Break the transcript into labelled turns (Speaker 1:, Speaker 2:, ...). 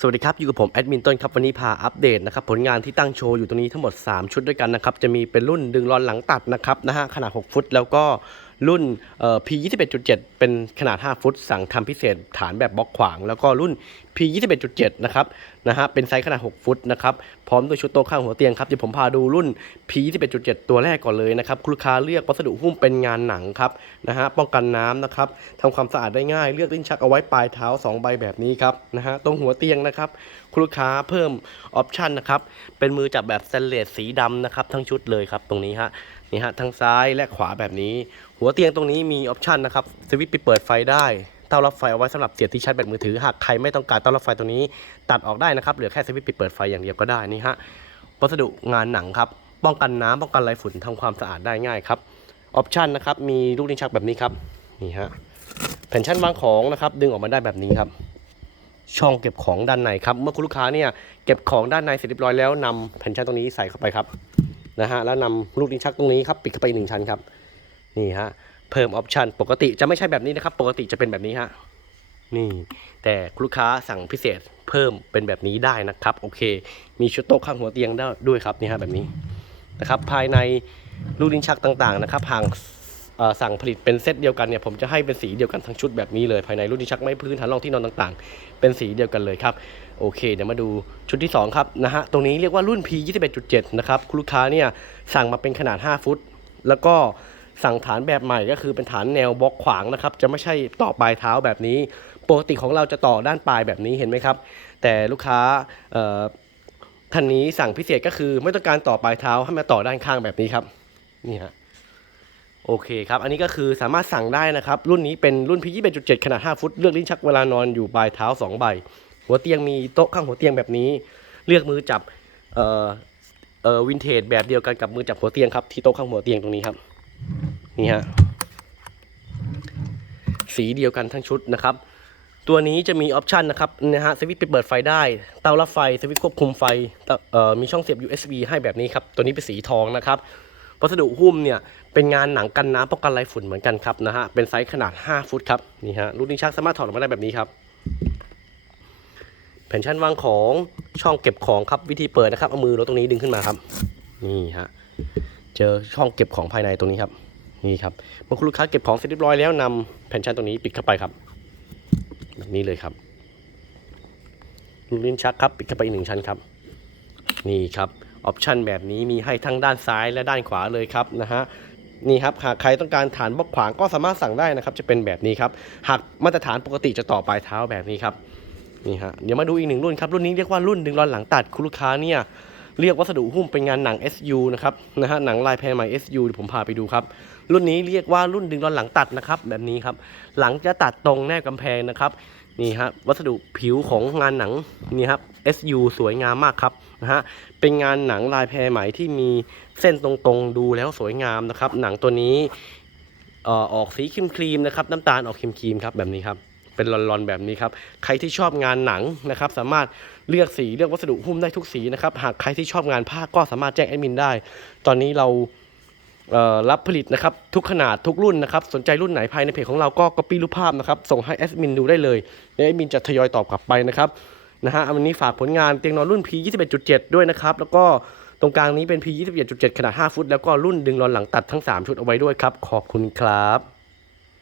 Speaker 1: สวัสดีครับ อยู่กับผมแอดมินต้นครับ วันนี้พาอัปเดตนะครับผลงานที่ตั้งโชว์อยู่ตรงนี้ทั้งหมด 3 ชุดด้วยกันนะครับ จะมีเป็นรุ่นดึงรอนหลังตัดนะครับนะฮะขนาด 6 ฟุตแล้วก็ รุ่นเอ่อ P 21.7 เป็นขนาด 5 ฟุต สั่งทำพิเศษฐานแบบบล็อกขวาง แล้วก็รุ่น P 21.7 นะครับนะฮะเป็นไซส์ขนาด 6 ฟุตนะครับ พร้อมด้วยชุดโต๊ะข้างหัวเตียงครับเดี๋ยวผมพาดูรุ่น P 21.7 ตัวแรกก่อนเลยนะครับคุณลูกค้าเลือกวัสดุหุ้มเป็นงานหนังครับนะฮะป้องกันน้ำนะครับทำความสะอาดได้ง่ายเลือกลิ้นชักเอาไว้ปลายเท้า 2 ใบแบบนี้ครับนะฮะตรงหัวเตียงนะครับคุณลูกค้าเพิ่มออปชันนะครับเป็นมือจับแบบสแตนเลสสีดำนะครับทั้งชุดเลยครับตรงนี้ฮะนี่ฮะทั้งซ้ายและขวาแบบนี้ หัวเตียงตรงนี้มีออปชันนะครับสวิตช์ปิดเปิดไฟได้เต้ารับไฟเอาไว้สำหรับเสียบที่ชาร์จแบตมือถือหากใครไม่ต้องการเต้ารับไฟตัวนี้ ตัดออกได้นะครับเหลือแค่สวิตช์ปิดเปิดไฟอย่างเดียวก็ได้นี่ฮะวัสดุงานหนังครับป้องกันน้ำป้องกันไรฝุ่นทำความสะอาดได้ง่ายครับออปชันนะครับมีลูกลิ้นชักแบบนี้ครับนี่ฮะแผ่นชั้นวางของนะครับดึงออกมาได้แบบนี้ครับ ช่องเก็บของด้านในครับ เมื่อคุณลูกค้าเนี่ยเก็บของด้านในเสร็จเรียบร้อยแล้วนำแผ่นชั้นตรงนี้ใส่เข้าไปครับ นะฮะแล้วนำลูกลิ้นชักตรงนี้ครับปิดเข้าไปหนึ่งชั้นครับนี่ฮะเพิ่มออปชันปกติจะไม่ใช่แบบนี้นะครับ ปกติจะเป็นแบบนี้ฮะนี่แต่ลูกค้าสั่งพิเศษเพิ่มเป็นแบบนี้ได้นะครับ โอเค มีชุดโต๊ะข้างหัวเตียงได้ด้วยครับนี่ฮะแบบนี้นะครับภายในลูกลิ้นชักต่างๆนะครับห่าง สั่งผลิตเป็นเซตเดียวกันเนี่ยผมจะให้เป็นสีเดียวกันทั้งชุดแบบนี้เลยภายในลูกลิ้นชักไม้พื้นฐานรองที่นอนต่างๆ เป็นสีเดียวกันเลยครับโอเคเดี๋ยวมาดูชุดที่2ครับนะฮะตรงนี้เรียกว่ารุ่น P 21.7นะครับคุณลูกค้าเนี่ยสั่งมาเป็นขนาด 5 ฟุต แล้วก็สั่งฐานแบบใหม่ก็คือเป็นฐานแนวบล็อกขวางนะครับจะไม่ใช่ต่อปลายเท้าแบบนี้ ปกติของเราจะต่อด้านปลายแบบนี้เห็นไหมครับ แต่ลูกค้าท่านนี้สั่งพิเศษก็คือไม่ต้องการต่อปลายเท้าให้มาต่อด้านข้างแบบนี้ครับนี่ฮะ โอเคครับ อันนี้ก็คือสามารถสั่งได้นะครับ รุ่นนี้เป็นรุ่น P 21.7 ขนาด 5 ฟุต เลือกลิ้นชักเวลานอนอยู่ปลายเท้า 2 ใบ หัวเตียงมีโต๊ะข้างหัวเตียงแบบนี้ เลือกมือจับเอ่อเอ่อวินเทจแบบเดียวกันกับมือจับหัวเตียงครับที่โต๊ะข้างหัวเตียงตรงนี้ครับนี่ฮะสีเดียวกันทั้งชุดนะครับ ตัวนี้จะมีออปชันนะครับนะฮะสวิตช์ไปเปิดไฟได้ เตารับไฟสวิตช์ควบคุมไฟเอ่อมีช่องเสียบ USB ให้แบบนี้ครับ ตัวนี้เป็นสีทองนะครับ วัสดุหุ้มเนี่ยเป็นงานหนังกันน้ำป้องกันไรฝุ่นเหมือนกันครับนะฮะเป็นไซส์ขนาด 5 ฟุตครับนี่ฮะลูกนิ้ชักสามารถถอดออกมาได้แบบนี้ครับแผ่นชั้นวางของช่องเก็บของครับวิธีเปิดนะครับเอามือลดตรงนี้ดึงขึ้นมาครับนี่ฮะเจอช่องเก็บของภายในตรงนี้ครับนี่ครับเมื่อคุณลูกค้าเก็บของเสร็จเรียบร้อยแล้วนำแผ่นชั้นตรงนี้ปิดเข้าไปครับแบบนี้เลยครับลูกลิ้นชักครับปิดเข้าไปอีกหนึ่งชั้นครับ นี่ครับ ออปชันแบบนี้มีให้ทั้งด้านซ้ายและด้านขวาเลยครับนะฮะนี่ครับหากใครต้องการฐานบล็อกขวางก็สามารถสั่งได้นะครับ จะเป็นแบบนี้ครับ หากมาตรฐานปกติจะต่อปลายเท้าแบบนี้ครับนี่ฮะเดี๋ยวมาดูอีกหนึ่งรุ่นครับรุ่นนี้เรียกว่ารุ่นดึงรอนหลังตัดคุณลูกค้าเนี่ย เรียกวัสดุหุ้มเป็นงานหนัง SU นะครับนะฮะหนังลายแพรใหม่ SU เดี๋ยวผมพาไปดูครับ รุ่นนี้เรียกว่ารุ่นดึงรอนหลังตัดนะครับ แบบนี้ครับ หลังจะตัดตรงแนบกำแพงนะครับนี่ฮะวัสดุผิวของงานหนังนี่ครับ SU สวยงามมากครับนะฮะเป็นงานหนังลายแพรไหมที่มีเส้นตรงๆ ดูแล้วสวยงามนะครับ หนังตัวนี้ออกสีครีมครีมๆนะครับ น้ำตาลออกครีมครีมๆครับแบบนี้ครับ เป็นลอนๆแบบนี้ครับ ใครที่ชอบงานหนังนะครับ สามารถเลือกสีเลือกวัสดุหุ้มได้ทุกสีนะครับ หากใครที่ชอบงานผ้าก็สามารถแจ้งแอดมินได้ ตอนนี้เรารับผลิตนะครับทุกขนาดทุกรุ่นนะครับ สนใจรุ่นไหนภายในเพจของเราก็ก๊อปปี้รูปภาพนะครับ ส่งให้แอดมินดูได้เลยเดี๋ยวแอดมินจะทยอยตอบกลับไปนะครับนะฮะวันนี้ฝากผลงานเตียงนอนรุ่น P 21.7 ด้วยนะครับ แล้วก็ตรงกลางนี้เป็น P 21.7 ขนาด 5 ฟุต แล้วก็รุ่นดึงรอนหลังตัดทั้ง 3 ชุดเอาไว้ด้วยครับ ขอบคุณครับ